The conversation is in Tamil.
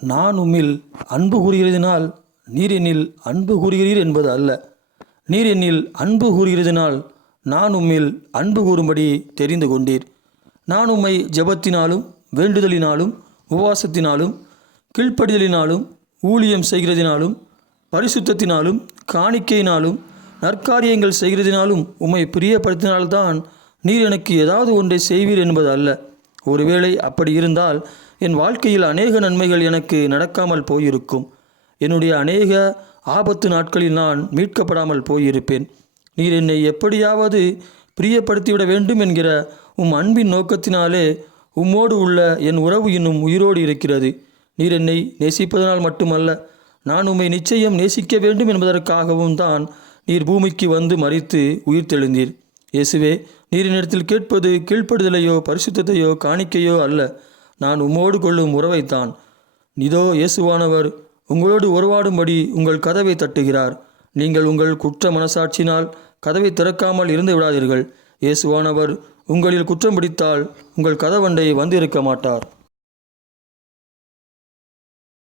நான் உம்மில் அன்பு கூறுகிறதினால் நீர் என்னில் அன்பு கூறுகிறீர் என்பது அல்ல. நீர் என்னில் அன்பு கூறுகிறதினால் நான் உம்மில் அன்பு கூறும்படி தெரிந்து கொண்டீர். நான் உம்மை ஜெபத்தினாலும் வேண்டுதலினாலும் உபவாசத்தினாலும் கீழ்ப்படிதலினாலும் ஊழியம் செய்கிறதினாலும் பரிசுத்தத்தினாலும் காணிக்கையினாலும் நற்காரியங்கள் செய்கிறதினாலும் உம்மை பிரியப்படுத்தினால்தான் நீர் எனக்கு ஏதாவது ஒன்றை செய்வீர் என்பது அல்ல. ஒருவேளை அப்படி இருந்தால் என் வாழ்க்கையில் அநேக நன்மைகள் எனக்கு நடக்காமல் போயிருக்கும். என்னுடைய அநேக ஆபத்து நாட்களில் நான் மீட்கப்படாமல் போயிருப்பேன். நீர் என்னை எப்படியாவது பிரியப்படுத்திவிட வேண்டும் என்கிற உம் அன்பின் நோக்கத்தினாலே உம்மோடு உள்ள என் உறவு இன்னும் உயிரோடு இருக்கிறது. நீர் என்னை நேசிப்பதனால் மட்டுமல்ல நான் உம்மை நிச்சயம் நேசிக்க வேண்டும் என்பதற்காகவும் தான் நீர் பூமிக்கு வந்து மறித்து உயிர் தெழுந்தீர். இயேசுவே நீரினிடத்தில் கேட்பது கீழ்ப்படுதலையோ பரிசுத்தத்தையோ காணிக்கையோ அல்ல. நான் உம்மோடு கொள்ளும் உறவைத்தான். இதோ இயேசுவானவர் உங்களோடு உறவாடும்படி உங்கள் கதவை தட்டுகிறார். நீங்கள் உங்கள் குற்ற மனசாட்சினால் கதவை திறக்காமல் இருந்து விடாதீர்கள். இயேசுவானவர் உங்களில் குற்றம் பிடித்தால் உங்கள் கதவண்டை வந்திருக்க மாட்டார்.